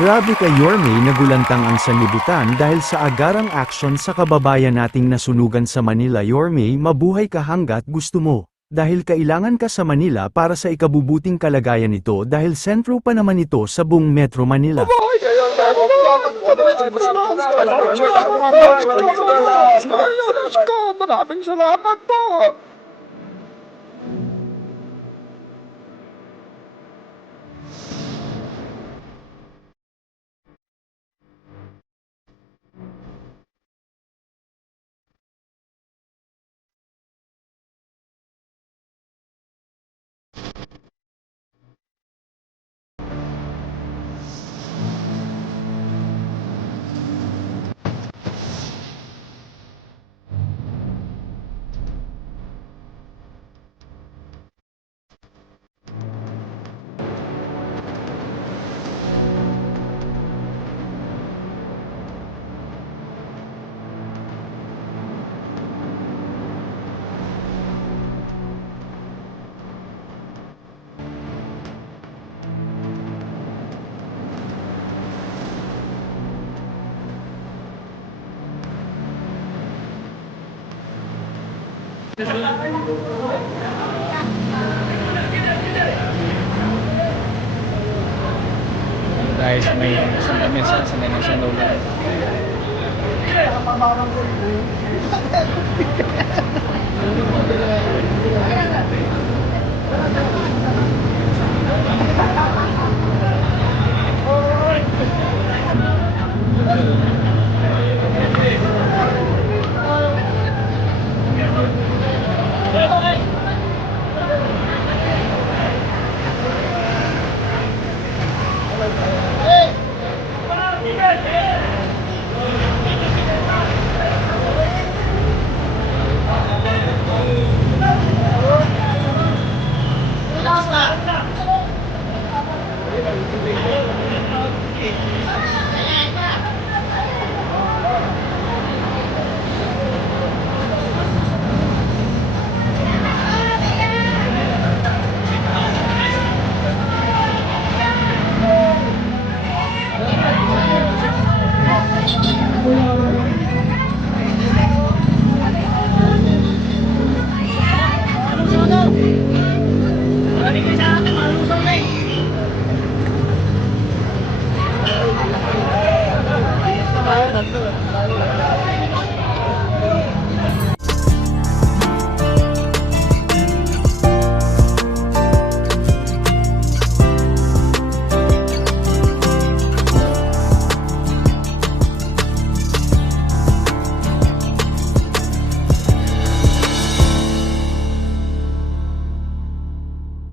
Grabe ka Yorme, nagulantang ang sanlibutan dahil sa agarang aksyon sa kababayan nating nasunugan sa Manila. Yorme, mabuhay ka hanggat gusto mo. Dahil kailangan ka sa Manila para sa ikabubuting kalagayan nito dahil sentro pa naman ito sa buong Metro Manila. Maraming salamat po. Guys, may kami sa sa lolo.